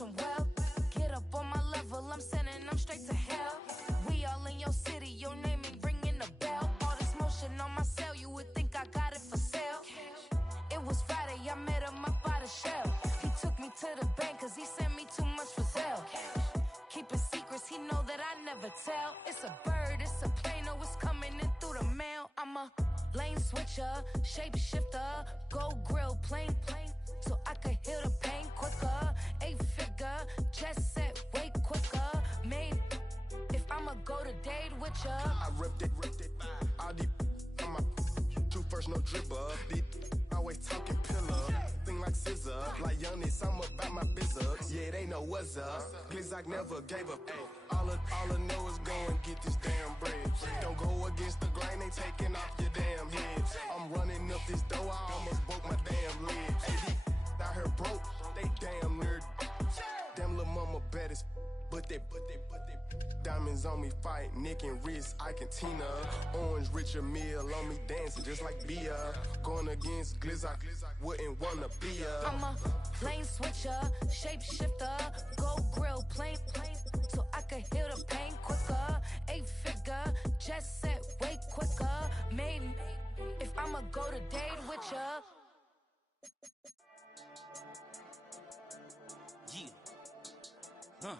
wish him well. Get up on my level, I'm sending them straight to hell. We all in your city, your name ain't ringing the bell. All this motion on my cell, you would think I got it for sale. It was Friday, I met him up by the shell. He took me to the bank cause he sent me too much for Zelle. Keeping secrets, he know that I never tell. It's a bird, it's a plane, oh, it's coming in through the mail. I'm a lane switcher, shapeshifter, go grill, plane, so I could heal the pain quicker. 8-figure, just set way quicker. Made, if I'ma go to date with ya. I ripped it, all these on my two first, no dribble. These always talking pillar, thing like scissor. Like youngest, I'm about my business. Yeah, they know what's up. Glizzock never gave up. All I know is go and get this damn bread. Don't go against the grain, they taking off your damn head. I'm running up this door, I almost broke my damn leg. Hey, out here broke, they damn nerd. Damn little mama bad as but they diamonds on me fight, Nick and wrist, I can Tina. Orange Richard Mill on me dancing just like Bia. Going against Glizzock, wouldn't wanna be a. I'm a lane switcher, shapeshifter, go grill, plane, so I could heal the pain quicker. 8-figure, just set way quicker. Made, if I'ma go to date with ya. Yeah.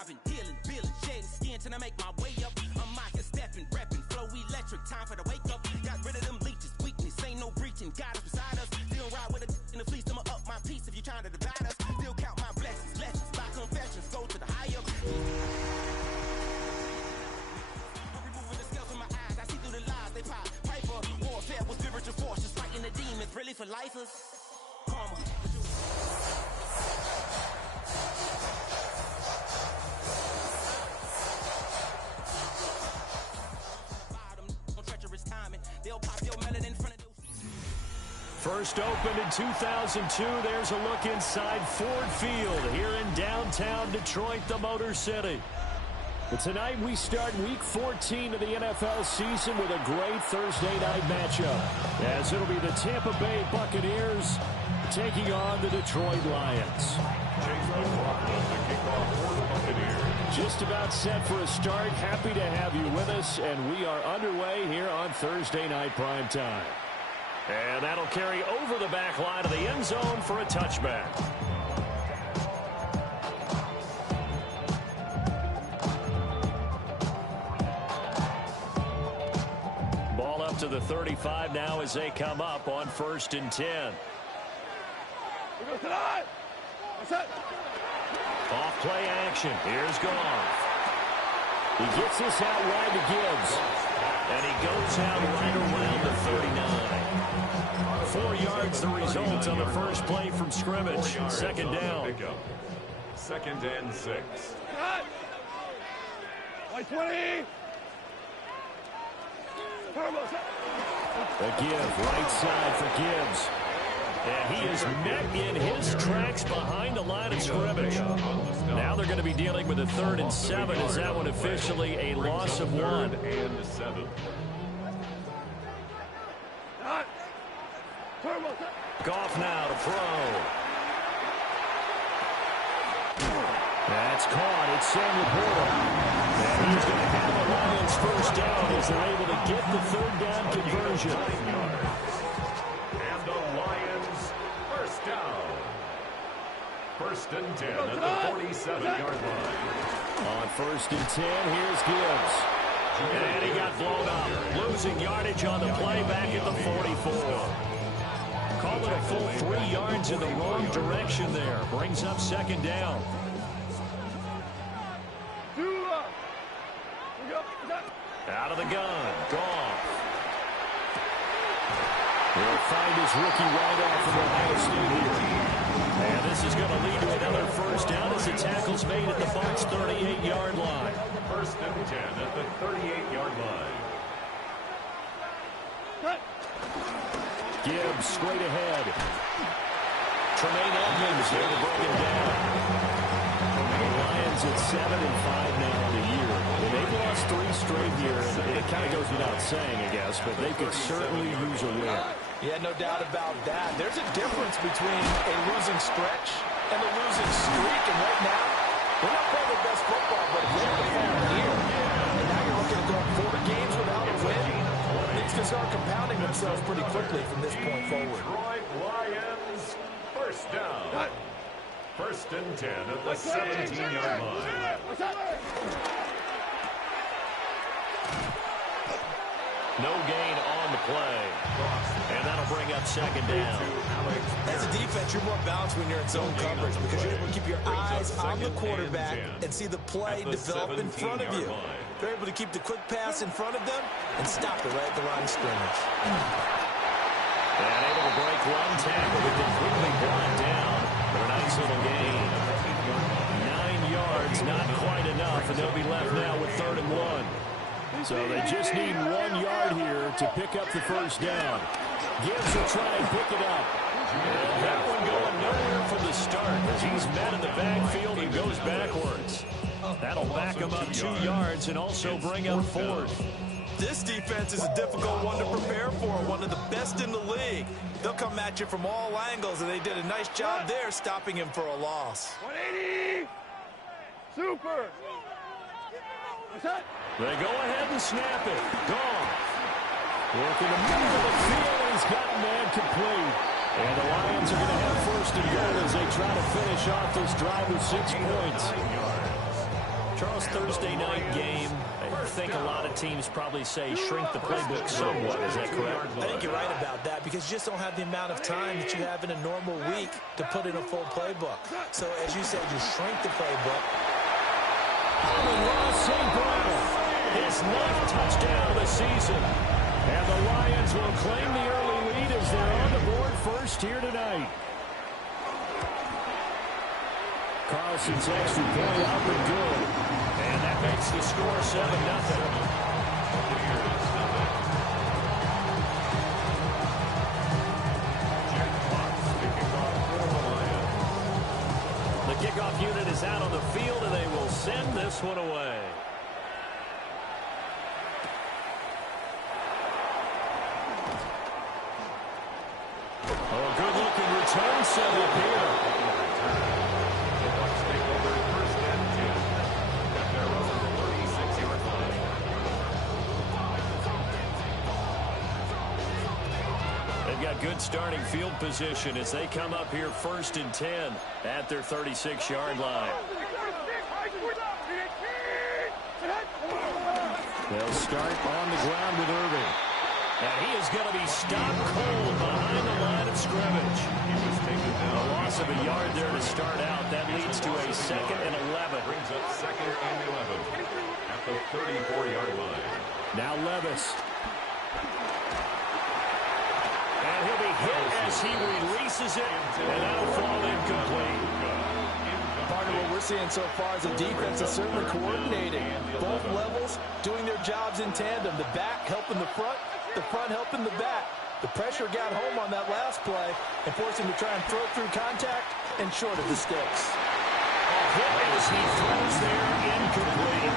I've been dealing, shading skin till I make my way up. I'm mocking, stepping, repping, flow electric, time for the wake up. Got rid of them leeches, weakness, ain't no breaching. God is beside us, still ride with a in the fleece. I'ma up my piece if you trying to divide us. Still count my blessings, lessons, by confessions, go to the higher. I'm removing the scales from my eyes, I see through the lies they pop. Piper, warfare with spiritual forces, fighting the demons, really for lifers. Karma. First opened in 2002, there's a look inside Ford Field here in downtown Detroit, the Motor City. But tonight we start Week 14 of the NFL season with a great Thursday night matchup, as it'll be the Tampa Bay Buccaneers taking on the Detroit Lions. Just about set for a start. Happy to have you with us, and we are underway here on Thursday Night Primetime. And that'll carry over the back line of the end zone for a touchback. Ball up to the 35 now as they come up on 1st and 10. Off play action. Here's Goff. He gets this out wide to Gibbs. And he goes out right around the 39. 4 yards the result on the first play from scrimmage. Second down. 2nd and 6. Like 20. A give right side for Gibbs. And he is met in his tracks behind the line of scrimmage. Now they're going to be dealing with a 3rd and 7. Is that one officially a loss of 1? 3rd and 7. Goff now to throw. That's caught. It's Samuel Porter. And he's going to have the Lions first down as they're able to get the 3rd down conversion. And the Lions first down. 1st and 10 at the 47-yard line. On 1st and 10, here's Gibbs. And he got blown up. Losing yardage on the play back at the 44. Call it a full 3 yards in the wrong direction there. Brings up 2nd down. Out of the gun. Goff. He'll find his rookie wide-off from Ohio State here. And this is going to lead to another first down as the tackle's made at the Bucs' 38-yard line. 1st and 10 at the 38-yard line. Gibbs straight ahead. Tremaine Edmonds there to bring him down. The Lions at 7-5 now in the year. And they've lost 3 straight here. And it kind of goes without saying, I guess, but they could certainly use a win. Yeah, no doubt about that. There's a difference between a losing stretch and the losing streak. And right now, they're not playing their best football, but if they have a fall here, and now you're looking at going 4 games without a win, things can start compounding themselves pretty quickly from this point forward. Detroit Lions, first down. First and 10 at the 17-yard line. No gain on the play. And that'll bring up second down. As a defense, you're more balanced when you're in zone coverage because you're able to keep your eyes on the quarterback and see the play develop in front of you. They're able to keep the quick pass in front of them and stop it right at the line of scrimmage. And able to break one tackle but completely brought down. But a nice little gain. 9 yards, not quite enough, and they'll be left now with 3rd and 1. So they just need 1 yard here to pick up the first down. Gibbs will try and pick it up. And that one going nowhere from the start as he's met in the backfield and goes backwards. That'll back him up 2 yards and also bring up 4th. This defense is a difficult one to prepare for, one of the best in the league. They'll come at you from all angles, and they did a nice job there stopping him for a loss. 180! Super! They go ahead and snap it. Gone. Working the middle of the field, and he's got a man complete. And the Lions are going to have 1st and goal as they try to finish off this drive with 6 points. Charles, Thursday night game. I think a lot of teams probably say shrink the playbook somewhat. Is that correct? I think you're right about that because you just don't have the amount of time that you have in a normal week to put in a full playbook. So, as you said, you shrink the playbook. Ross St. Brown, his 9th touchdown of the season. And the Lions will claim the early lead as they're on the board first here tonight. Carlson's extra point up and good. And that makes the score 7-0. The kickoff unit is out on the field, and they will send this one away. Oh, good-looking return set up here. Got good starting field position as they come up here 1st and 10 at their 36-yard line. They'll start on the ground with Irving. And he is going to be stopped cold behind the line of scrimmage. A loss of a yard there to start out. That leads to a 2nd and 11. Brings up 2nd and 11 at the 34-yard line. Now Levis. And he'll be hit as he releases it, and that'll fall incomplete. Part of what we're seeing so far is the defense is certainly coordinating. Both levels doing their jobs in tandem. The back helping the front helping the back. The pressure got home on that last play and forced him to try and throw through contact and short of the sticks. Hit as he throws there, incomplete.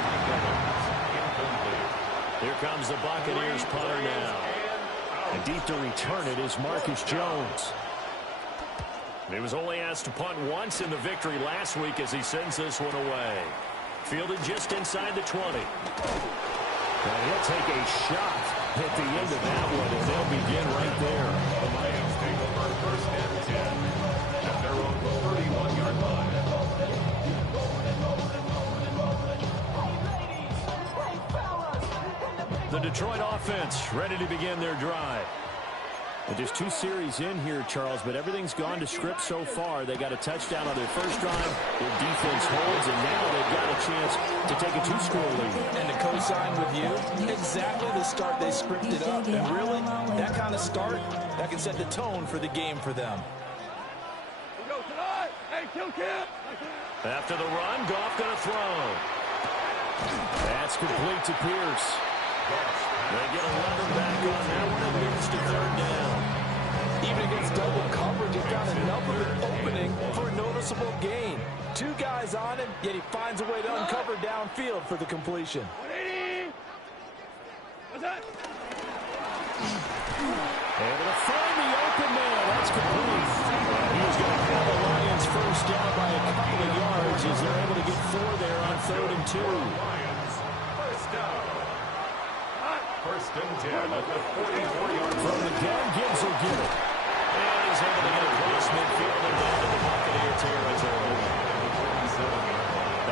Here comes the Buccaneers punter now. And deep to return it is Marcus Jones. He was only asked to punt once in the victory last week as he sends this one away. Fielded just inside the 20. And he'll take a shot at the end of that one, and they'll begin right there. The Lions take over 1st and 10 at their own 31-yard line. The Detroit offense ready to begin their drive. And just 2 series in here, Charles, but everything's gone to script so far. They got a touchdown on their first drive. Their defense holds, and now they've got a chance to take a 2-score lead. And to co-sign with you, exactly the start they scripted up. And really, that kind of start, that can set the tone for the game for them. After the run, Goff going to throw. That's complete to Pierce. They get 11 back on that one and moves to 3rd down. Even against double coverage, he found enough of an opening for a noticeable gain. 2 guys on him, yet he finds a way to uncover downfield for the completion. 180! What's that? Able to find the open man. That's complete. He is is going to have the Lions first down by a couple of yards as they're able to get 4 there on 3rd and 2. Lions, first down. First and 10 at the 44-yard line. From the gun, Gibbs will get it. And he's able to get across midfield and down to the Buccaneer territory.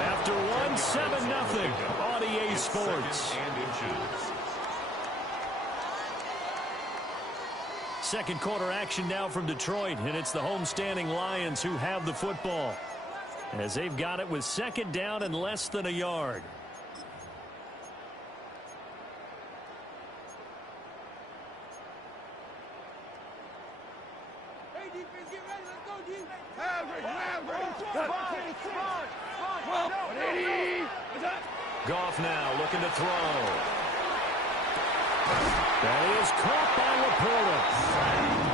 After 1-7-0 on EA Sports. Second quarter action now from Detroit, and it's the homestanding Lions who have the football as they've got it with 2nd down and less than a yard. Hey, defense, get ready. Let's go, defense. Goff now looking to throw. That is caught by Laporta.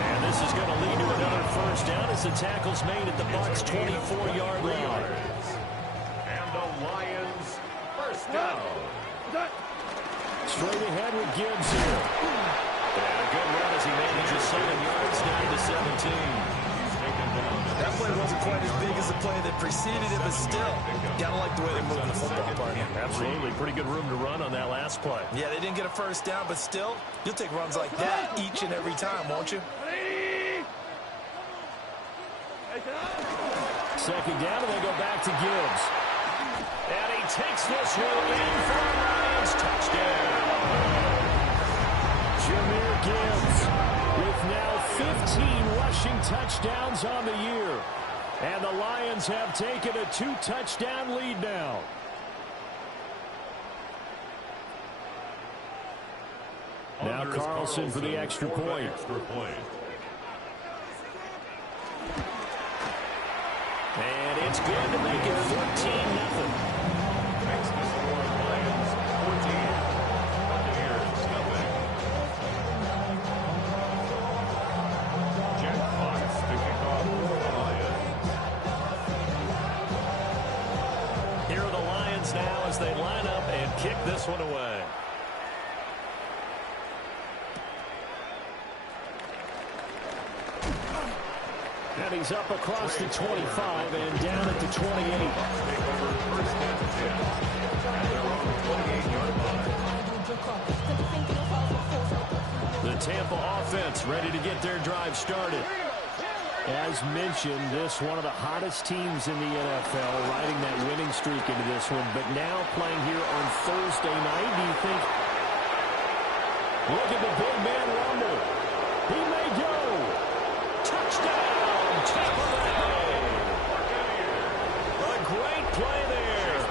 And this is going to lead to another first down as the tackle's made at the Bucs' 24-yard line. And the Lions first down. Straight ahead with Gibbs here. And a good run as he manages 7 yards down to 17. That play wasn't quite as big as the play that preceded it, but still, gotta like the way they're moving the football, partner. Absolutely. Pretty good room to run on that last play. Yeah, they didn't get a first down, but still, you'll take runs like that each and every time, won't you? Second down, and they go back to Gibbs. And he takes this one in for a Lions touchdown. Jahmyr Gibbs with now 15 rushing touchdowns on the year. And the Lions have taken a 2-touchdown lead now. Now Carlson for the extra point. And it's good to make it 14-0. Makes the score Lions 14. Buccaneers nothing. Jack Fox to kick off for the Lions. Here are the Lions now as they line up and kick this one away. And he's up across the 25 and down at the 28. Take over first and 10 at their own 28-yard line. The Tampa offense ready to get their drive started. As mentioned, this one of the hottest teams in the NFL, riding that winning streak into this one, but now playing here on Thursday night. Do you think, look at the big man rumble. He may go. Touchdown, Tampa Bay. A great play there.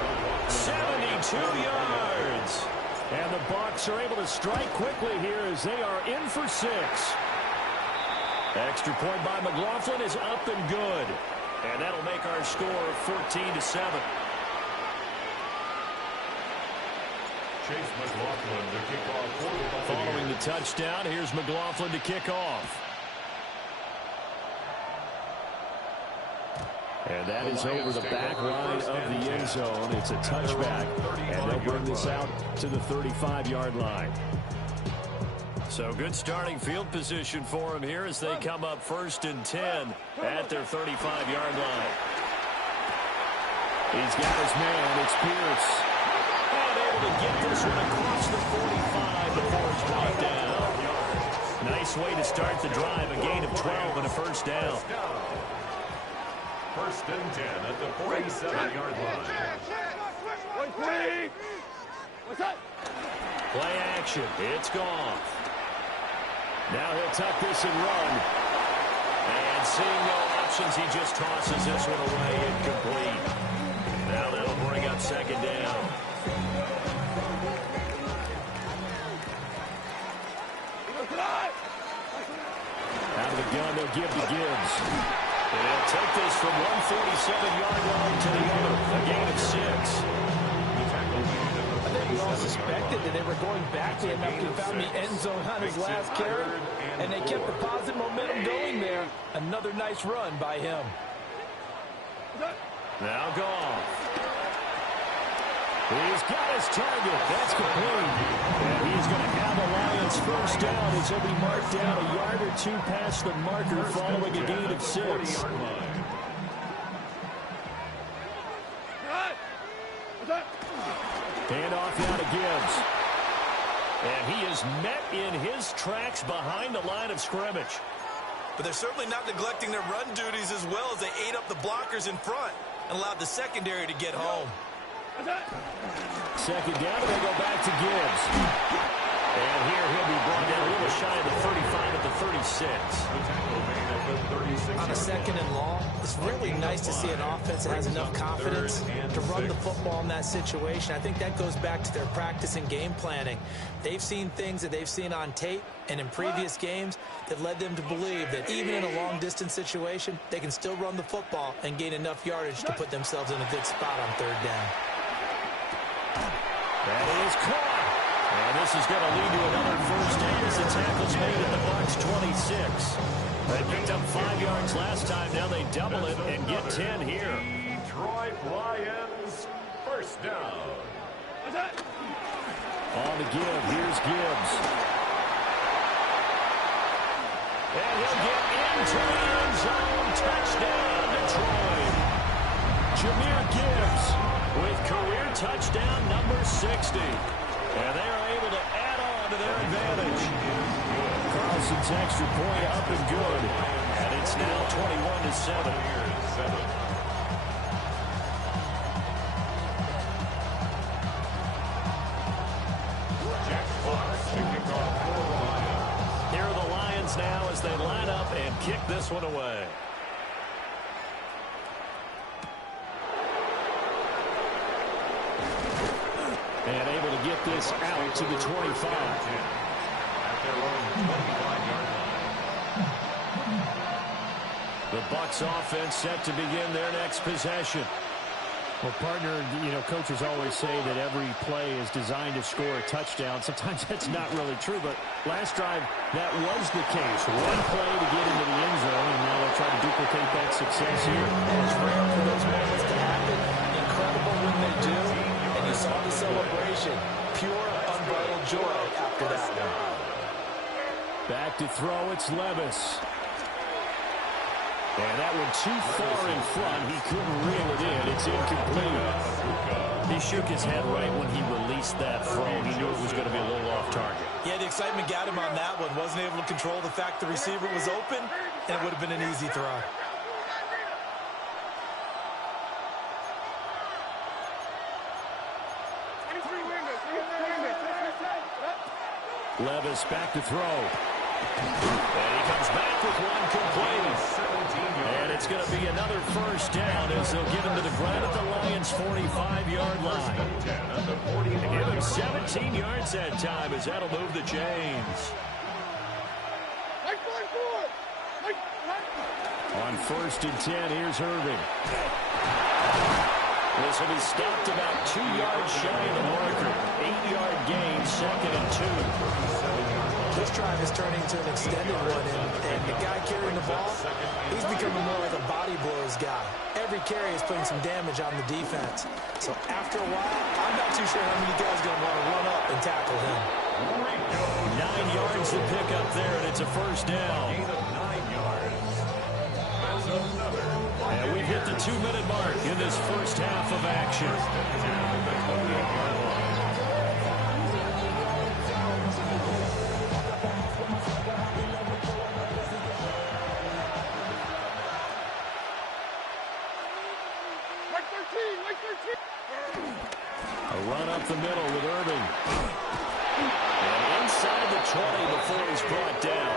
72 yards. And the Bucs are able to strike quickly here as they are in for 6. Extra point by McLaughlin is up and good. And that'll make our score 14-7. Chase McLaughlin to kick off for the Buccaneers. Following the touchdown, here's McLaughlin to kick off. And that is over the back line of the end zone. It's a touchback, and they'll bring this out to the 35-yard line. So good starting field position for him here as they come up 1st and 10 at their 35-yard line. He's got his man. It's Pierce. And able to get this one across the 45 before it's brought down. Nice way to start the drive. A gain of 12 and a first down. 1st and 10 at the 47-yard line. Play action. It's gone. Now he'll tuck this and run. And seeing no options, he just tosses this one away incomplete. Now that'll bring up 2nd down. Out of the gun, they'll give to Gibbs. And he'll take this from 147-yard line to the other. A gain of 6. I think we all suspected that they were going back to him after he found the end zone on his last carry, and they kept the positive momentum going there. Another nice run by him. Now Goff. He's got his target. That's complete. And he's going to have a Lions Bucs first down as he'll be marked down a yard or two past the marker following a gain of 6. Handoff now to Gibbs. And he is met in his tracks behind the line of scrimmage. But they're certainly not neglecting their run duties as well as they ate up the blockers in front and allowed the secondary to get home. Second down, and they go back to Gibbs. And here he'll be brought down a little shy of the 35 at the 36. On a second and long, it's really nice to see an offense that has enough confidence to run the football in that situation. I think that goes back to their practice and game planning. They've seen things that they've seen on tape and in previous games that led them to believe that even in a long-distance situation, they can still run the football and gain enough yardage to put themselves in a good spot on third down. That is caught. And this is going to lead to another first down as the tackle's made at the Bucs 26. They picked up 5 yards last time. Now they double it and get 10 here. Detroit Lions, first down. On the give, here's Gibbs. And he'll get into the end zone. Touchdown, Detroit. Jahmyr Gibbs with career touchdown number 60. And they are able to add on to their advantage. Carlson's extra point up and good. And it's now 21-7. Here are the Lions now as they line up and kick this one away. And able to get this out to the 25. The Bucs offense set to begin their next possession. Well, partner, coaches always say that every play is designed to score a touchdown. Sometimes that's not really true, but last drive, that was the case. One play to get into the end zone, and now they'll try to duplicate that success here. It's rare for those moments to happen. Incredible when they do. And you saw the celebration. Pure, unbridled joy after that one. Back to throw, it's Levis. And that one too far in front. He couldn't reel it in. It's incomplete. He shook his head right when he released that throw. He knew it was going to be a little off target. Yeah, the excitement got him on that one. Wasn't able to control the fact the receiver was open, and it would have been an easy throw. Levis back to throw. And he comes back with one complete. And it's going to be another first down as they'll get him to the ground at the Lions' 45-yard line. And give him 17 yards that time as that'll move the chains. On 1st and 10, here's Irving. This will be stopped about 2 yards shy of the marker. 8-yard gain, 2nd and 2. This drive is turning to an extended one, and the guy carrying the ball, he's becoming more like a body blows guy. Every carry is putting some damage on the defense. So after a while, I'm not too sure how many guys are going to want to run up and tackle him. 9 yards to pick up there, and it's a first down. And we've hit the 2-minute mark in this first half of action. A run up the middle with Irving. And inside the 20 before he's brought down.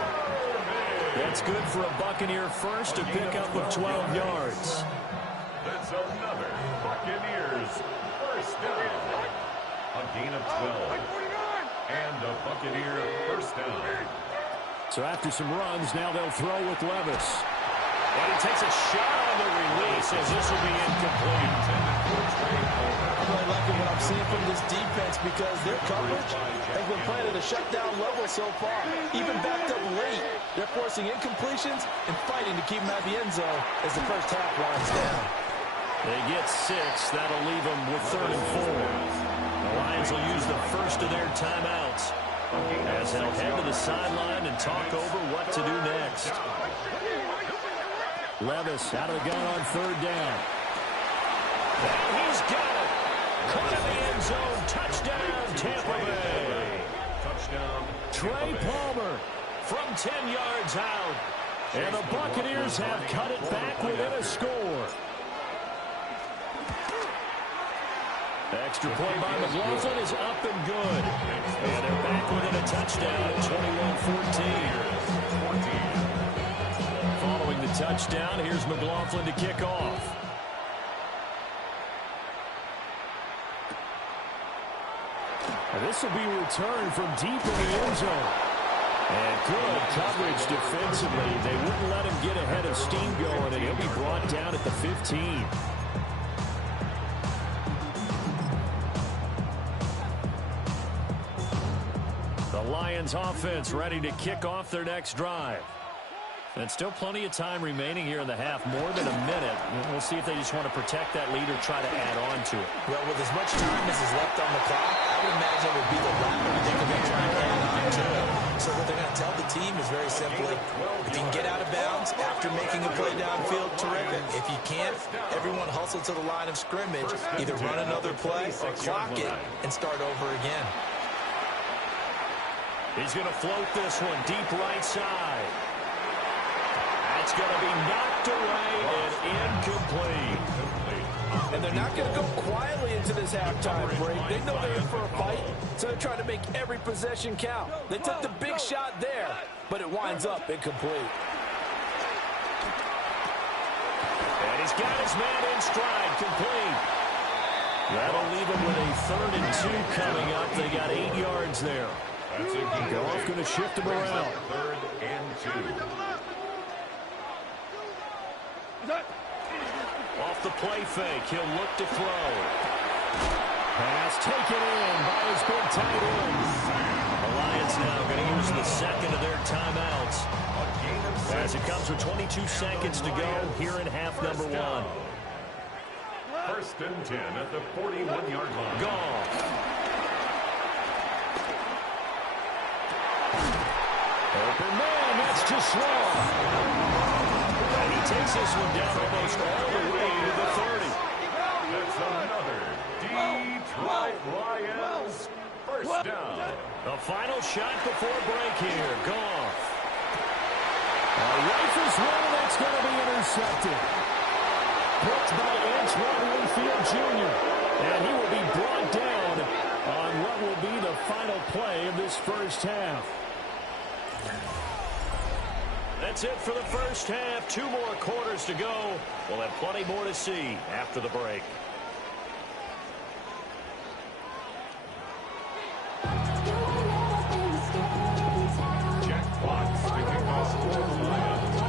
That's good for a Buccaneer first, a pickup of 12 yards. That's another Buccaneers first down. A gain of 12. And a Buccaneer first down. So after some runs, now they'll throw with Levis. And he takes a shot on the release as this will be incomplete. I'm really liking what I'm seeing from this defense because their coverage has been playing at a shutdown level so far. Even backed up late, they're forcing incompletions and fighting to keep them at the end zone as the first half winds down. They get 6. That'll leave them with 3rd and 4. The Lions will use the first of their timeouts. as they'll head to the sideline and talk over what to do next. Levis out of the gun on 3rd down. And he's got it. Caught in the end zone. Touchdown, Tampa Bay. Touchdown. Trey Palmer from 10 yards out. And the Buccaneers have cut it back within a score. Extra play by McLaughlin is up and good. And they're back within a touchdown at 21-14. Following the touchdown, here's McLaughlin to kick off. And this will be returned from deep in the end zone. And good coverage defensively. They wouldn't let him get ahead of steam going, and he'll be brought down at the 15. The Lions offense ready to kick off their next drive. And still plenty of time remaining here in the half, more than a minute. We'll see if they just want to protect that lead or try to add on to it. Well, with as much time as is left on the clock, I would imagine it would be the latter. I think they're going to try and add on to it. So what they're going to tell the team is very simply, if you can get out of bounds after making a play downfield, terrific. If you can't, everyone hustle to the line of scrimmage, either run another play or clock it and start over again. He's going to float this one deep right side. It's going to be knocked away and incomplete. And they're not going to go quietly into this halftime break. They know they're in for a fight, so they're trying to make every possession count. They took the big shot there, but it winds up incomplete. And he's got his man in stride, complete. That'll leave him with a 3rd and 2 coming up. They got 8 yards there. Goff going to shift him around. 3rd and 2. Off the play fake, he'll look to throw. Pass taken in by his big tight end. The Lions now going to use the second of their timeouts, as it comes with 22 seconds to go here in half number 1. 1st and 10 at the 41-yard line. Goff. Open man, that's too small. And he takes this one down almost all the way to the 30. That's another Detroit Lions 1st down. The final shot before break here. Goff. Rifles one, that's going to be intercepted. Picked by Antoine Winfield Jr. And he will be brought down on what will be the final play of this first half. That's it for the first half. 2 more quarters to go. We'll have plenty more to see after the break. Jack Fox to kick off for the Lions.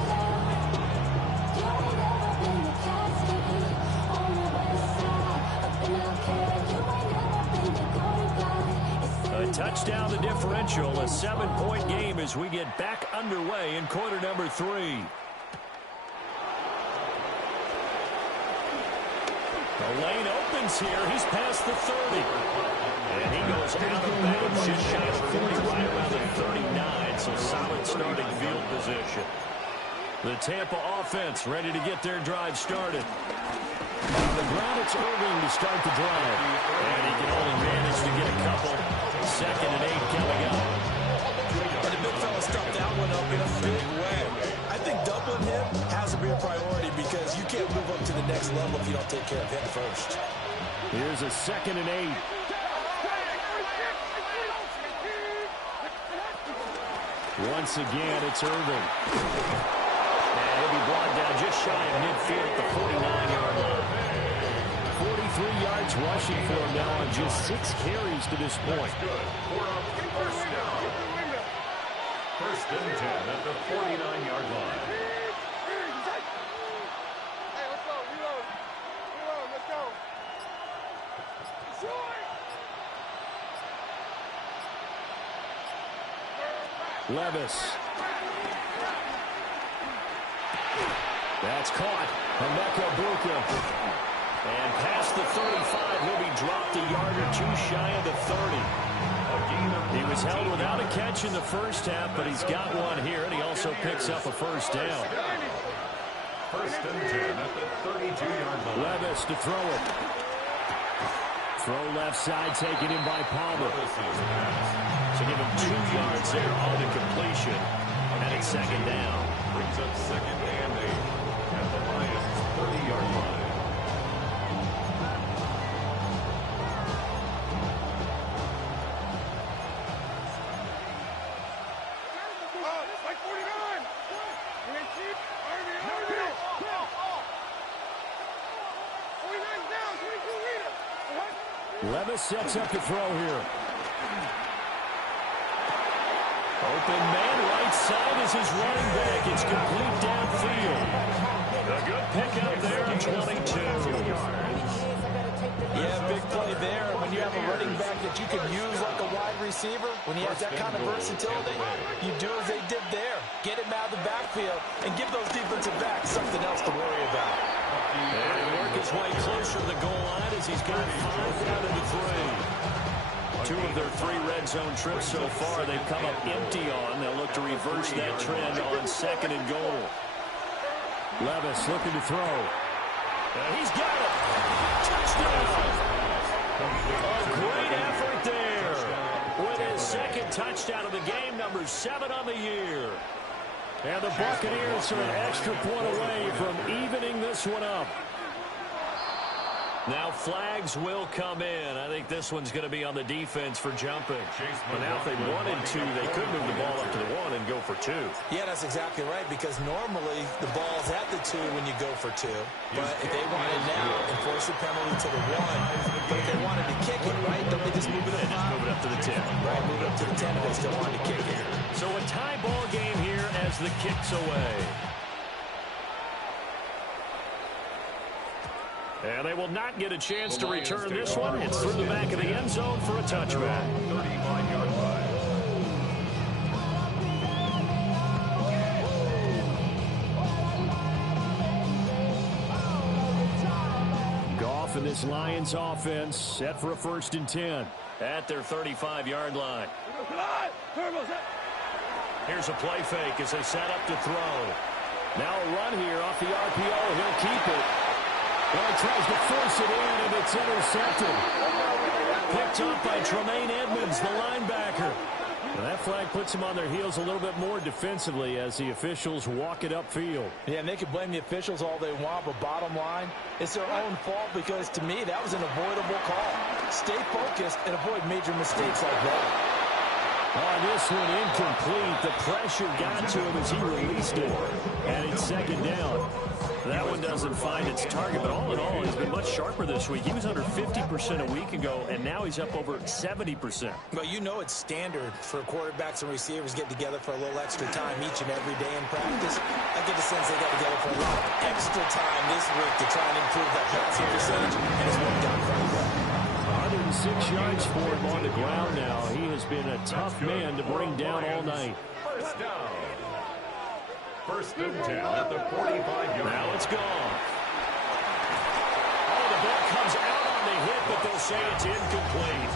A touchdown to differential, a 7-point game as we get back underway in quarter number 3. The lane opens here. He's past the 30. And he goes out of bounds, just shy of 40, right around the 39. So solid starting field position. The Tampa offense ready to get their drive started. On the ground, it's Irving to start the drive. And he can only manage to get a couple. 2nd and 8 coming up. And the big fella stuffed that one up in a big way. I think doubling him has to be a priority because you can't move up to the next level if you don't take care of him first. Here's a 2nd and 8. Once again, it's Irving. And he'll be brought down just shy of midfield at the 49-yard line. 43 yards rushing for him now on just 6 carries to this point. Good for a 1st down. 1st and 10 at the 49-yard line. Hey, let's go. Reload. Reload. Let's go. Levis. That's caught. Emeka Buka. And past the 35, he'll be dropped a yard or two shy of the 30. He was held without a catch in the first half, but he's got one here, and he also picks up a first down. First and 10 at the 32-yard line. Levis to throw it. Throw left side, taken in by Palmer. So give him 2 yards there on the completion. And it's second down. Brings up second and 8 at the Lions' 30-yard line. Levis sets up to throw here. Open man, right side is his running back. It's complete downfield. A good pickup there at 22. Yeah, big play there. When you have a running back that you can use like a wide receiver, when he has that kind of versatility, you do as they did there. Get him out of the backfield and give those defensive backs something else to worry about. And work his way closer to the goal line as he's got 5 out of the 3. 2 of their 3 red zone trips so far they've come up empty on. They'll look to reverse that trend on second and goal. Levis looking to throw. And he's got it. Touchdown. A great effort there. With his second touchdown of the game, number 7 on the year. And the Buccaneers are an extra point away from evening this one up. Now flags will come in. I think this one's going to be on the defense for jumping. But now if they wanted to, they could move the ball up to the 1 and go for 2. Yeah, that's exactly right, because normally the ball's at the 2 when you go for 2. But if they wanted now, enforce the penalty to the 1. But if they wanted to kick it, right, don't they just move it up? Just move it up to the 10. Right, move it up to the 10 if they still wanted to kick it. So a tie ball game here as the kick's away. And they will not get a chance to return this one. It's through the back of the end zone for a touchback. 35-yard line. Goff and this Lions offense set for a 1st and 10 at their 35-yard line. Here's a play fake as they set up to throw. Now a run here off the RPO. He'll keep it. Well, he tries to force it in, and it's intercepted. Picked up by Tremaine Edmonds, the linebacker. And that flag puts them on their heels a little bit more defensively as the officials walk it upfield. Yeah, and they can blame the officials all they want, but bottom line, it's their own fault because, to me, that was an avoidable call. Stay focused and avoid major mistakes like that. On this one, incomplete. The pressure got to him as he released it. And it's second down. That one doesn't find its target, but all in all, he's been much sharper this week. He was under 50% a week ago, and now he's up over 70%. Well, you know it's standard for quarterbacks and receivers getting together for a little extra time each and every day in practice. I get the sense they got together for a lot of extra time this week to try and improve that passing percentage, and it's worked out quite well. 106 yards for him on the ground now. He has been a tough man to bring down all night. First down. First and 10 at the 45-yard line. Now it's gone. Oh, the ball comes out on the hit, but they'll say it's incomplete.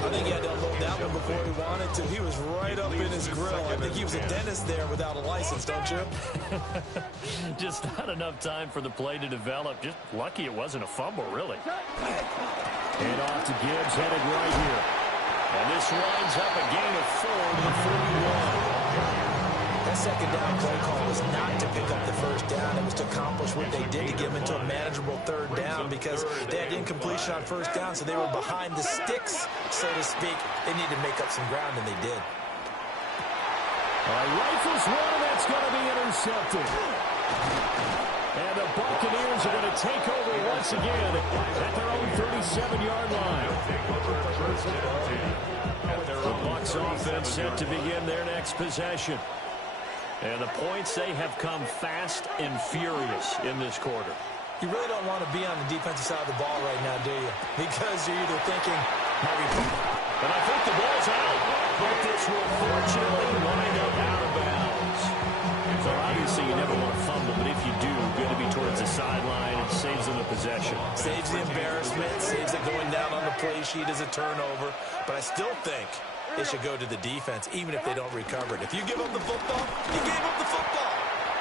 I think he had to unload that one before he wanted to. He was right up in his grill. I think he was a dentist there without a license, don't you? Just not enough time for the play to develop. Just lucky it wasn't a fumble, really. And off to Gibbs, headed right here. And this winds up a gain of 4 to the 41. That second down play call was not to pick up the first down. It was to accomplish what they did to get them into a manageable third down because they had incompletion on first down, so they were behind the sticks, so to speak. They needed to make up some ground, and they did. Rifles one, that's going to be intercepted. And the Buccaneers are going to take over once again at their own 37-yard line. The Bucs offense set to begin their next possession. And the points, they have come fast and furious in this quarter. You really don't want to be on the defensive side of the ball right now, do you? Because you're either thinking, and I think the ball's out, but this will fortunately wind up out of bounds. So obviously you never want to fumble, but if you do, good to be towards the sideline. It saves them a possession. Saves the embarrassment, saves it going down on the play sheet as a turnover. But I still think it should go to the defense, even if they don't recover it. If you give up the football, you gave up the football.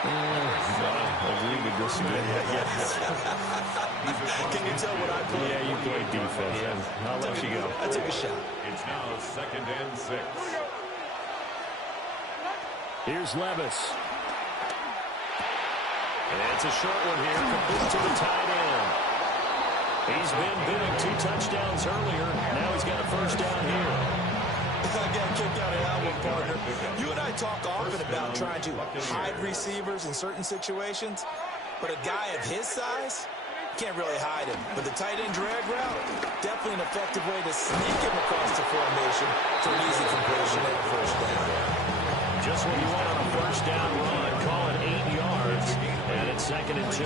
Agree to disagree, I guess. Can you tell what I play? Yeah, you play defense. Yeah. I'll let you go. I took a shot. It's now 2nd and 6. Here's Levis. And it's a short one here, complete to the tight end. He's been big, 2 touchdowns earlier. Now he's got a first down here. I got kicked out of that one, partner. You and I talk often about trying to hide receivers in certain situations, but a guy of his size can't really hide him. But the tight end drag route, definitely an effective way to sneak him across the formation for an easy completion and a first down. Just what you want on a first down run. Call it 8 yards, and it's 2nd and 2.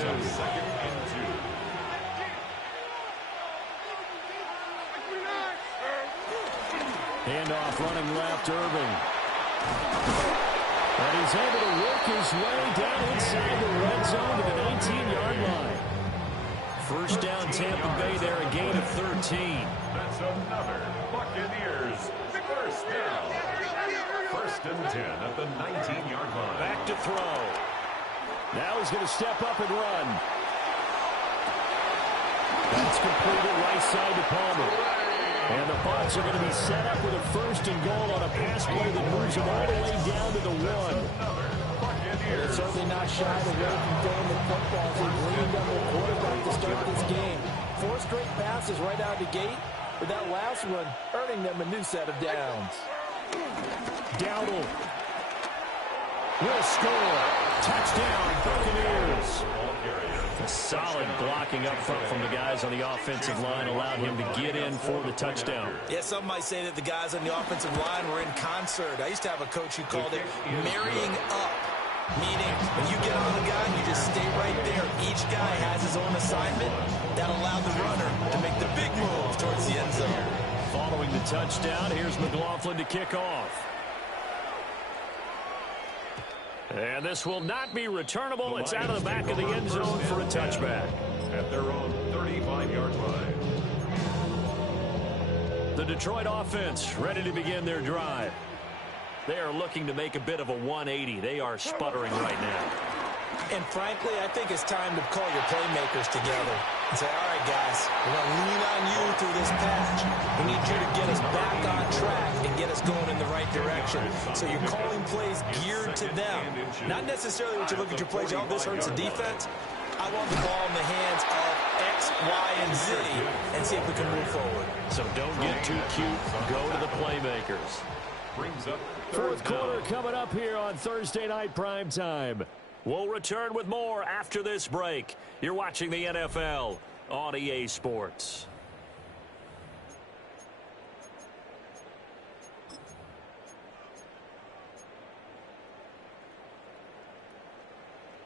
Handoff running left, Irving. And he's able to work his way down inside the red zone to the 19-yard line. First down, Tampa Bay there, a gain of 13. That's another Buccaneers first down. 1st and 10 at the 19-yard line. Back to throw. Now he's going to step up and run. That's completed right side to Palmer. And the Bucs are going to be set up with a 1st and goal on a pass play that moves them all the way down to the 1. They're certainly not shy away from throwing the football. They've leaned on their quarterback to start this game. 4 straight passes right out of the gate, with that last one earning them a new set of downs. Dowdle will score. Touchdown, Buccaneers. A solid blocking up front from the guys on the offensive line allowed him to get in for the touchdown. Yeah, some might say that the guys on the offensive line were in concert. I used to have a coach who called it marrying up, meaning when you get on the guy, you just stay right there. Each guy has his own assignment. That allowed the runner to make the big move towards the end zone. Following the touchdown, here's McLaughlin to kick off. And this will not be returnable. It's out of the back of the end zone for a touchback. At their own 35-yard line. The Detroit offense ready to begin their drive. They are looking to make a bit of a 180. They are sputtering right now. And frankly, I think it's time to call your playmakers together and say, all right, guys, we're going to lean on you through this patch. We need you to get us back on track and get us going in the right direction. So you're calling plays geared to them. Not necessarily what you look at your plays, oh, this hurts the defense. I want the ball in the hands of X, Y, and Z and see if we can move forward. So don't get too cute. Go to the playmakers. Brings up Fourth quarter coming up here on Thursday Night Prime Time. We'll return with more after this break. You're watching the NFL on EA Sports.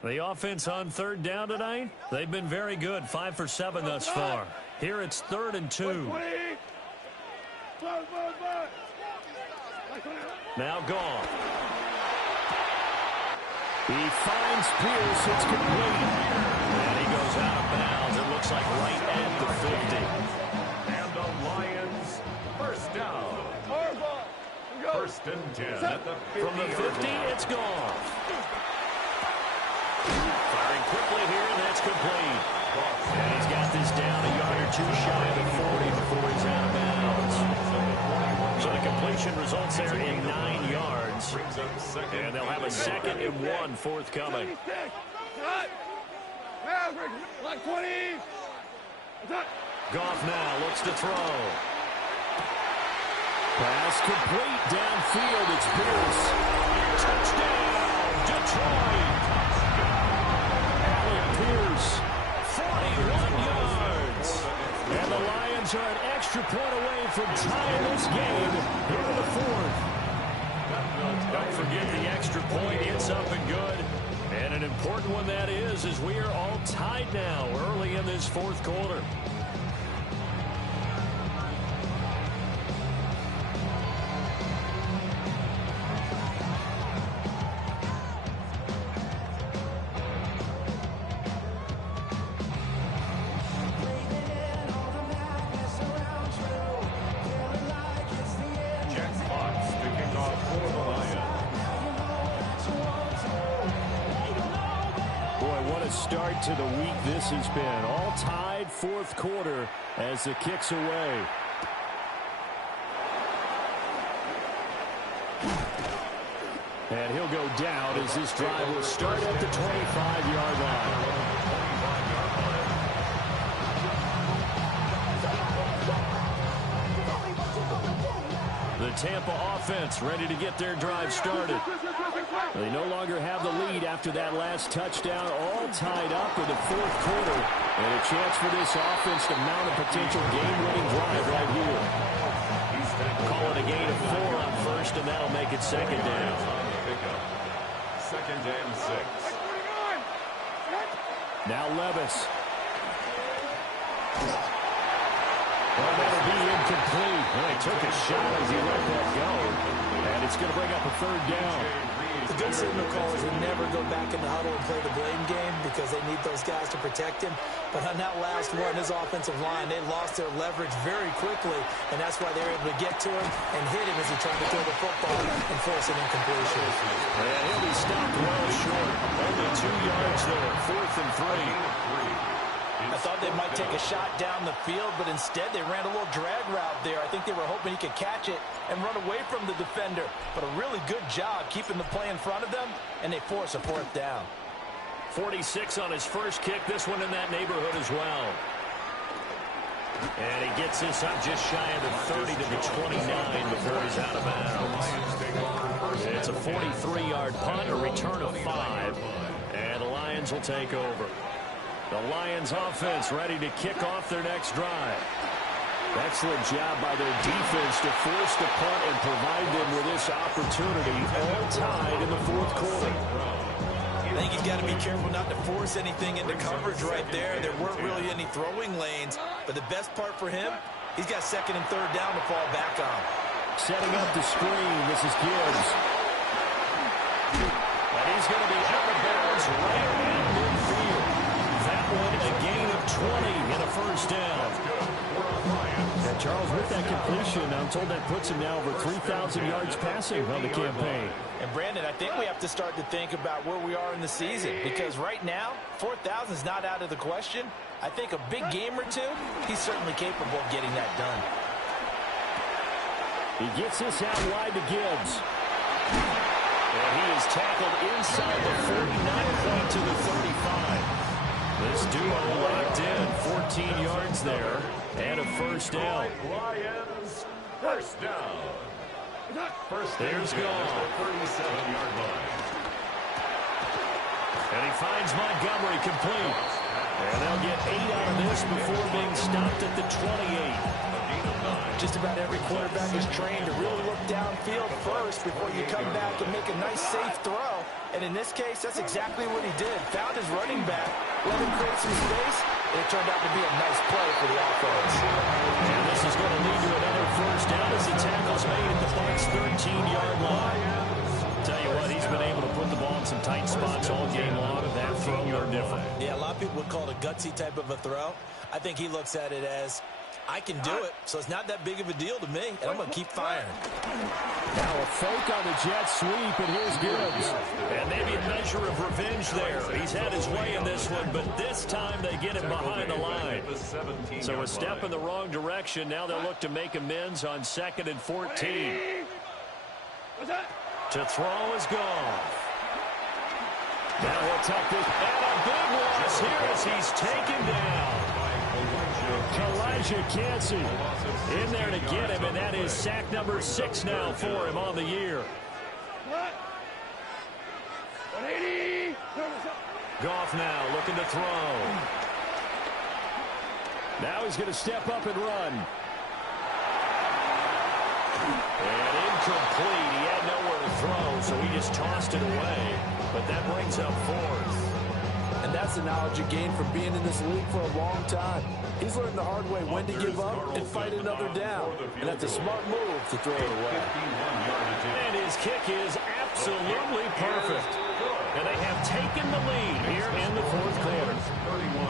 The offense on 3rd down tonight, they've been very good. 5 for 7 thus far. Here it's 3rd and 2. Now gone. He finds Pierce. It's complete. And he goes out of bounds. It looks like right at the 50. And the Lions first down. 1st and 10 at the 50. From the 50, it's gone. Firing quickly here, and that's complete. And he's got this down a yard or two shy of the 40 before he's out of bounds. So the completion results there in 9 yards. And they'll have a 2nd and 1 forthcoming. Goff now looks to throw. Pass complete downfield. It's Pierce. Touchdown, Detroit. Alec Pierce, 41 yards. And the Lions are an extra point away from tying this game here in the 4th. Don't forget the extra point. It's up and good. And an important one that is, as we are all tied now early in this 4th quarter. What a start to the week this has been. All tied fourth quarter as the kick's away. And he'll go down as this drive will start at the 25-yard line. The Tampa offense ready to get their drive started. They no longer have the lead after that last touchdown, all tied up in the fourth quarter. And a chance for this offense to mount a potential game-winning drive right here. Call it a gain of 4 on first, and that'll make it second down. Second and 6. Now Levis. Well, that'll be incomplete. Well, he took a shot as he let that go. And it's going to bring up a third down. The good signal callers would never go back in the huddle and play the blame game because they need those guys to protect him. But on that last one, his offensive line, they lost their leverage very quickly, and that's why they were able to get to him and hit him as he tried to throw the football and force an incompletion. Yeah, he'll be stopped well short. Only 2 yards there, 4th and 3. I thought they might take a shot down the field, but instead they ran a little drag route there. I think they were hoping he could catch it and run away from the defender. But a really good job keeping the play in front of them, and they force a 4th down. 46 on his first kick, this one in that neighborhood as well. And he gets this up just shy of the 30 to the 29 before he's out of bounds. It's a 43-yard punt, a return of 5, and the Lions will take over. The Lions offense ready to kick off their next drive. Excellent job by their defense to force the punt and provide them with this opportunity, all tied in the fourth quarter. I think he's got to be careful not to force anything into coverage right there. There weren't really any throwing lanes, but the best part for him, he's got 2nd and 3rd down to fall back on. Setting up the screen, this is Gibbs. And he's going to be out of bounds right around midfield. That one a gain of 20 and a first down. And Charles, with that completion, I'm told that puts him now over 3,000 yards passing on the campaign. And Brandon, I think we have to start to think about where we are in the season, because right now, 4,000 is not out of the question. I think a big game or two, he's certainly capable of getting that done. He gets this out wide to Gibbs. And he is tackled inside the 49 point to the 35. This duo locked in, 14 yards there, and a first down. Lions, first down. There's Goff. 37-yard line. And he finds Montgomery complete. And they'll get 8 out of this before being stopped at the 28. Just about every quarterback is trained to really look downfield first before you come back and make a nice, safe throw. And in this case, that's exactly what he did. Found his running back, let him create some space, and it turned out to be a nice play for the offense. And this is going to lead to another first down as the tackle's made at the Bucs' 13-yard line. Tell you what, he's been able to put the ball in some tight spots all game long, and that throw no different. Yeah, a lot of people would call it a gutsy type of a throw. I think he looks at it as, I can do it, so it's not that big of a deal to me, and I'm going to keep firing. Now a fake on the jet sweep, and here's Gibbs. And maybe a measure of revenge there. He's had his way in this one, but this time they get him behind the line. So a step in the wrong direction. Now they'll look to make amends on 2nd and 14. To throw is Goff. Now he'll tuck this, and a big loss here as he's taken down. Elijah Cansey in there to get him, and that is sack number 6 now for him on the year. Goff now looking to throw. Now he's going to step up and run. And incomplete. He had nowhere to throw, so he just tossed it away. But that brings up 4th. And that's the knowledge you gain from being in this league for a long time. He's learned the hard way when to give up and fight another down. And that's a smart move to throw it away. And his kick is absolutely perfect. And they have taken the lead here in the fourth quarter.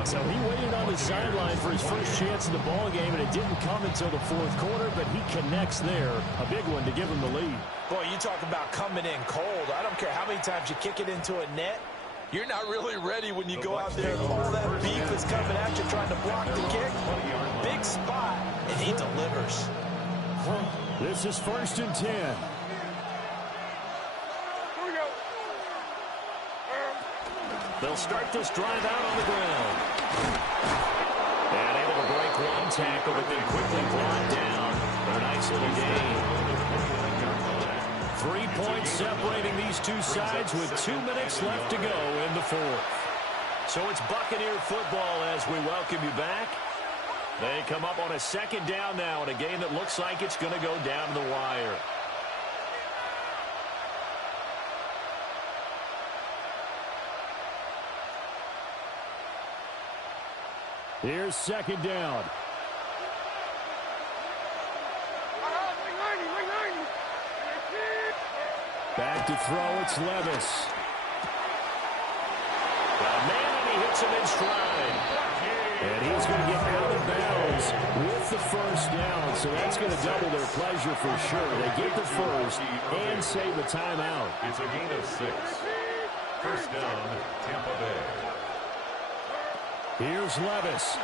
So he waited on the sideline for his first chance in the ball game, and it didn't come until the fourth quarter, but he connects there. A big one to give him the lead. Boy, you talk about coming in cold. I don't care how many times you kick it into a net. You're not really ready when you go out there and all that beef is coming at you trying to block the kick. Big spot, and he delivers. This is 1st and 10. They'll start this drive out on the ground. And able to break one tackle, but then quickly brought down for a nice little gain. 3 points separating these two sides with 2 minutes left to go in the fourth. So it's Buccaneer football as we welcome you back. They come up on a 2nd down now in a game that looks like it's going to go down to the wire. Here's 2nd down. Back to throw, it's Levis. Got a man, and he hits him in stride. And he's going to get out of bounds with the 1st down, so that's going to double their pleasure for sure. They get the 1st and save a timeout. It's a gain of 6. 1st down, Tampa Bay. Here's Levis.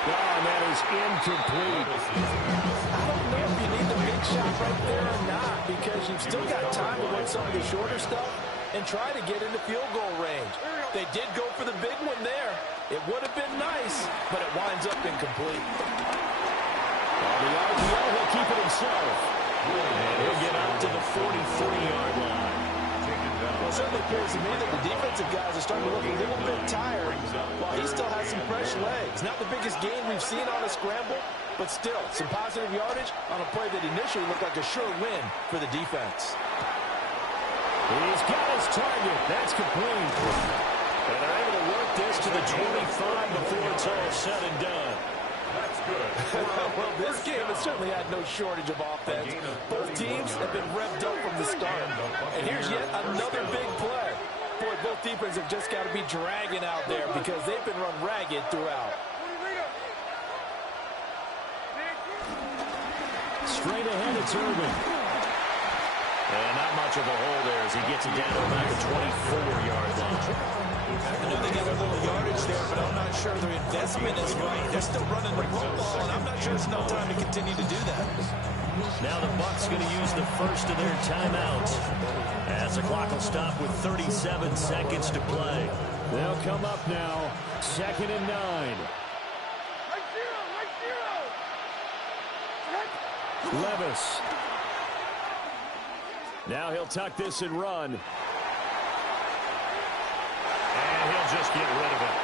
Oh, and that is incomplete. I don't know if you need the big shot right there or not, because you've still got time to run some of the shorter stuff and try to get into field goal range. They did go for the big one there. It would have been nice, but it winds up incomplete. On the RPO, he'll keep it himself. And he'll get out to the 43-yard line. Well, it certainly appears to me that the defensive guys are starting to look a little bit tired while he still has some fresh legs. Not the biggest gain we've seen on a scramble, but still some positive yardage on a play that initially looked like a sure win for the defense. He's got his target. That's complete. And they're able to work this to the 25 before it's all said and done. That's good. Well, this game has certainly had no shortage of offense. Both teams have been revved up from the start. And here's yet another big play. Boy, both defenses have just got to be dragging out there because they've been run ragged throughout. Straight ahead, it's Irvin. And not much of a hole there as he gets it down to about the 24-yard line. I know they got a little yardage there, but I'm not sure their investment is right. They're still running the football, and I'm not sure it's enough time to continue to do that. Now the Bucs going to use the first of their timeouts as the clock will stop with 37 seconds to play. They'll come up now, 2nd and 9. Levis. Now he'll tuck this and run. And he'll just get rid of it.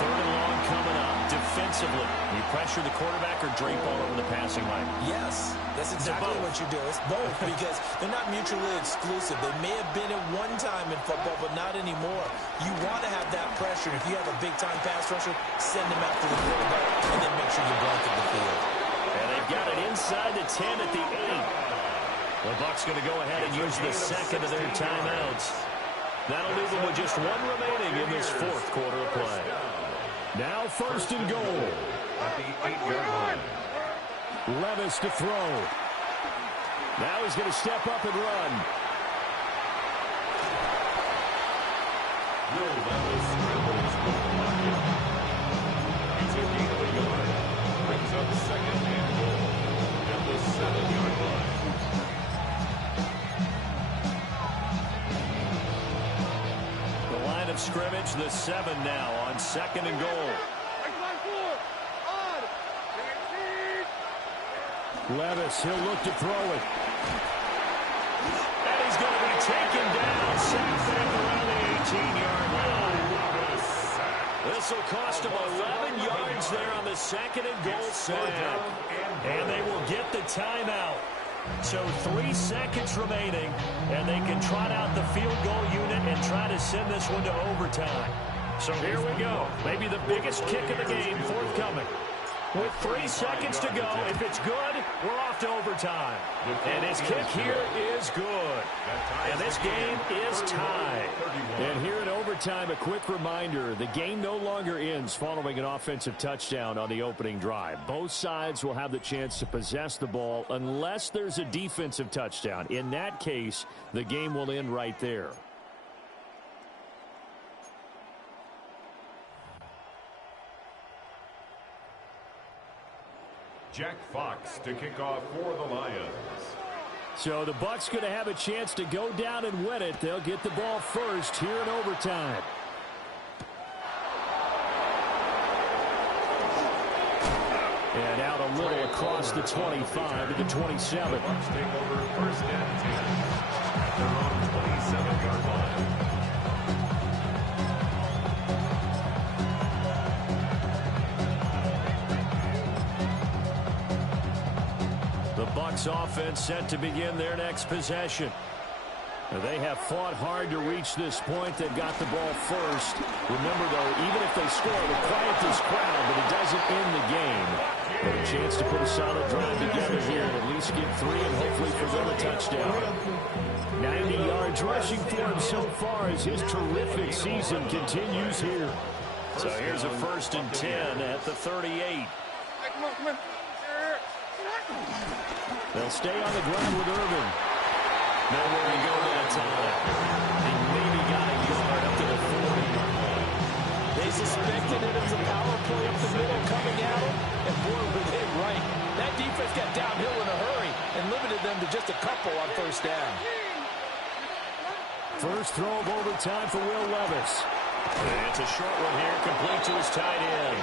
3rd and long coming up. Defensively, you pressure the quarterback or drape all over the passing line? Yes, that's exactly what you do. It's both because they're not mutually exclusive. They may have been at one time in football, but not anymore. You want to have that pressure. If you have a big-time pass rusher, send him after the quarterback and then make sure you blanket the field. And they've got it inside the 10 at the 8. The Bucs going to go ahead and use the 2nd of their timeouts. That'll leave them with just 1 remaining in this 4th quarter of play. Now 1st and goal. At the 8-yard line. Levis to throw. Now he's going to step up and run. Will Levis dribbles from the pocket. He's a gain of a yard. Brings up 2nd and goal at the 7-yard line. Of scrimmage, the 7 now on 2nd and goal. Levis, he'll look to throw it. And he's going to be taken down, sacked back around the 18-yard line. This will cost him 11 yards there on the 2nd and goal sack. And they will get the timeout. So 3 seconds remaining, and they can trot out the field goal unit and try to send this one to overtime. So here we go. Maybe the biggest kick of the game forthcoming. with 3 seconds to go. If it's good, we're off to overtime. And his kick here is good. And this game is tied. And here in overtime, a quick reminder, the game no longer ends following an offensive touchdown on the opening drive. Both sides will have the chance to possess the ball unless there's a defensive touchdown. In that case, the game will end right there. Jack Fox to kick off for the Lions. So the Bucs going to have a chance to go down and win it. They'll get the ball first here in overtime. And out a little across the 25 to the 27. Bucs take over first and 10 at their own 27-yard line. The Bucs offense set to begin their next possession. They have fought hard to reach this point. They've got the ball first. Remember, though, even if they score, they quiet this crowd, but it doesn't end the game. But a chance to put a solid drive together here and at least get 3 and hopefully for them a touchdown. 90 yards rushing for him so far as his terrific season continues here. So here's a 1st and 10 at the 38. Come on. They'll stay on the ground with Irvin. Nowhere to go that time. He maybe got a yard up to the 40. They suspected it as a power play up the middle coming at him, and boy, were they right. That defense got downhill in a hurry and limited them to just a couple on first down. First throw of overtime for Will Levis. And it's a short one here, complete to his tight end.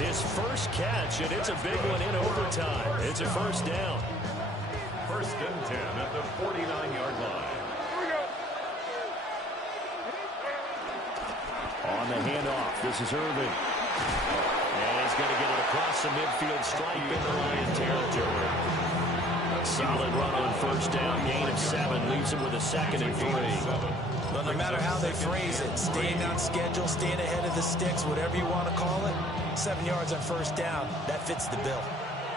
His first catch, and it's a big one in overtime. It's a first down. 1st and 10 at the 49-yard line. On the handoff, this is Irvin. And he's going to get it across the midfield stripe in the Lion territory. A solid run on first down, gain of 7, leaves him with a 2nd and 3. Well, no matter how they phrase it, staying on schedule, staying ahead of the sticks, whatever you want to call it, 7 yards on first down, that fits the bill.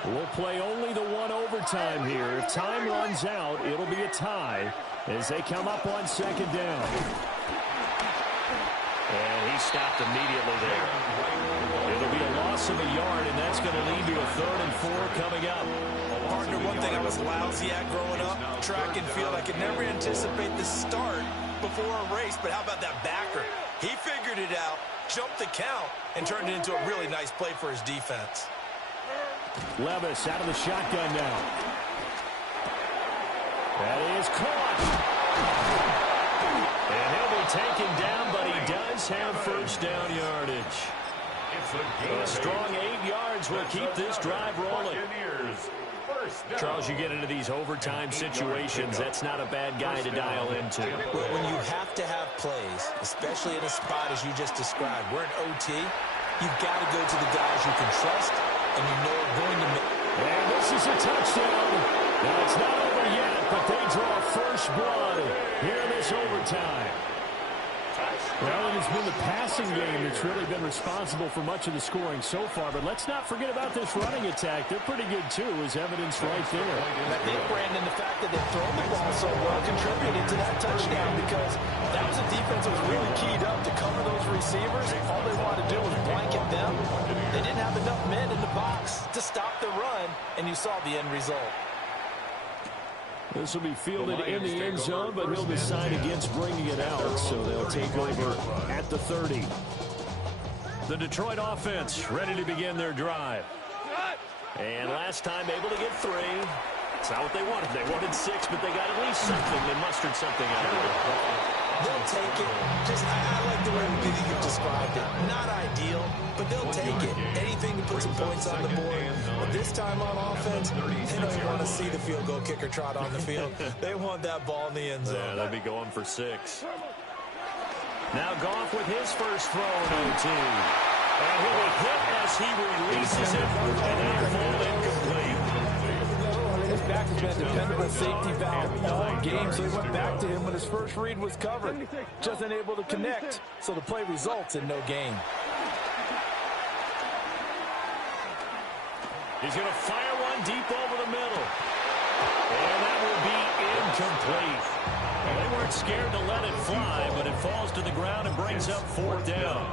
We'll play only the one overtime here. If time runs out, it'll be a tie as they come up on 2nd down. And he stopped immediately there. It'll be a loss of a yard, and that's going to lead to a 3rd and 4 coming up. Partner, one thing I was lousy at growing up, track and field, I could never anticipate the start before a race, but how about that backer? He figured it out, jumped the count, and turned it into a really nice play for his defense. Levis out of the shotgun now. That is caught. And he'll be taken down, but he does have first down yardage. A strong 8 yards will keep this drive rolling. Charles, you get into these overtime situations, that's not a bad guy to dial into. When you have to have plays, especially in a spot as you just described, we're in OT, you've got to go to the guys you can trust and you know are going to make. And this is a touchdown. Now, it's not over yet, but they draw first blood here in this overtime. Well, and it's been the passing game that's really been responsible for much of the scoring so far. But let's not forget about this running attack. They're pretty good, too, as evidenced right there. I think, Brandon, the fact that they've thrown the ball so well contributed to that touchdown because that was a defense that was really keyed up to cover those receivers. All they wanted to do was blanket them. They didn't have enough men in the box to stop the run, and you saw the end result. This will be fielded in the end zone, but he'll decide against bringing it out, so they'll take over at the 30. The Detroit offense ready to begin their drive. And last time able to get 3. It's not what they wanted. They wanted 6, but they got at least something. They mustered something out of it. They'll take it. I like the way you've described it. Not ideal, but they'll take it. Anything to put some points on the board. But this time on offense, they don't want to see the field goal kicker trot on the field. They want that ball in the end zone. Yeah, they'll be going for 6. Now Goff with his first throw in OT. And he'll be hit as he releases it. And that'll fall incomplete. His back has been a dependable safety valve all game, so he went back to him when his first read was covered. Just unable to connect, so the play results in no gain. He's going to fire one deep over the middle. And that will be incomplete. Well, they weren't scared to let it fly, but it falls to the ground and brings up fourth down.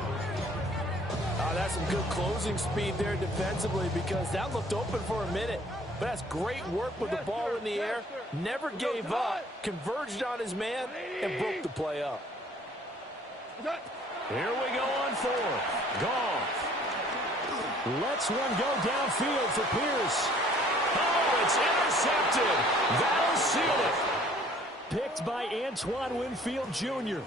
That's some good closing speed there defensively because that looked open for a minute. But that's great work with the ball in the air. Never gave up, converged on his man, and broke the play up. Here we go on fourth. Goff lets one go downfield for Pierce. Oh, it's intercepted. That'll seal it. Picked by Antoine Winfield Jr.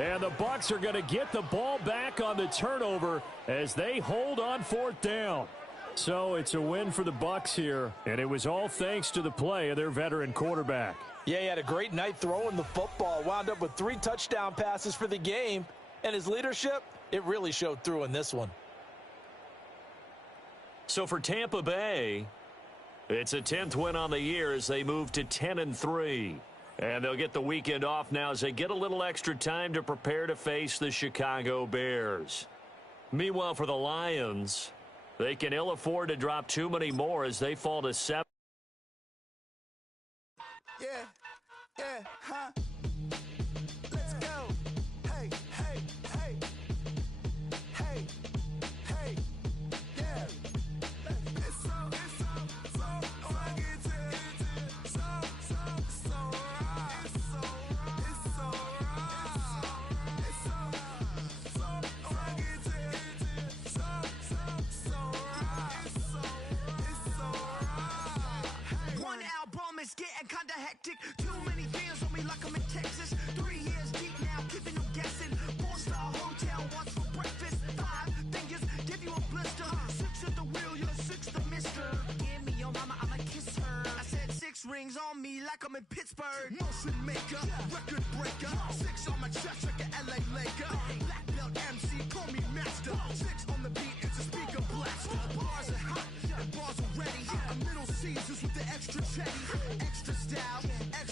And the Bucs are going to get the ball back on the turnover as they hold on fourth down. So it's a win for the Bucs here, and it was all thanks to the play of their veteran quarterback. Yeah, he had a great night throwing the football. Wound up with 3 touchdown passes for the game. And his leadership, it really showed through in this one. So for Tampa Bay, it's a 10th win on the year as they move to 10-3. And they'll get the weekend off now as they get a little extra time to prepare to face the Chicago Bears. Meanwhile, for the Lions, they can ill afford to drop too many more as they fall to 7. Let's go. Hey, hey, hey. Hey, hey, yeah. It's so rugged. So right. It's so right. It's so rugged. It's so right. It's so right. One album is getting kinda hectic. Too many fans on me like I'm in Texas. 3 years deep now, keeping them guessing. 4-star hotel, what's for breakfast? 5 fingers, give you a blister. 6 at the wheel, you're 6 the mister. Give me your mama, I'ma kiss her. I said 6 rings on me like I'm in Pittsburgh. Motion maker, record breaker. 6 on my chest like an LA Laker. Black belt MC, call me master. 6 on the beat, it's a speaker blaster. Bars are hot, and bars are ready. A middle Caesars with the extra chetty. Extra style, extra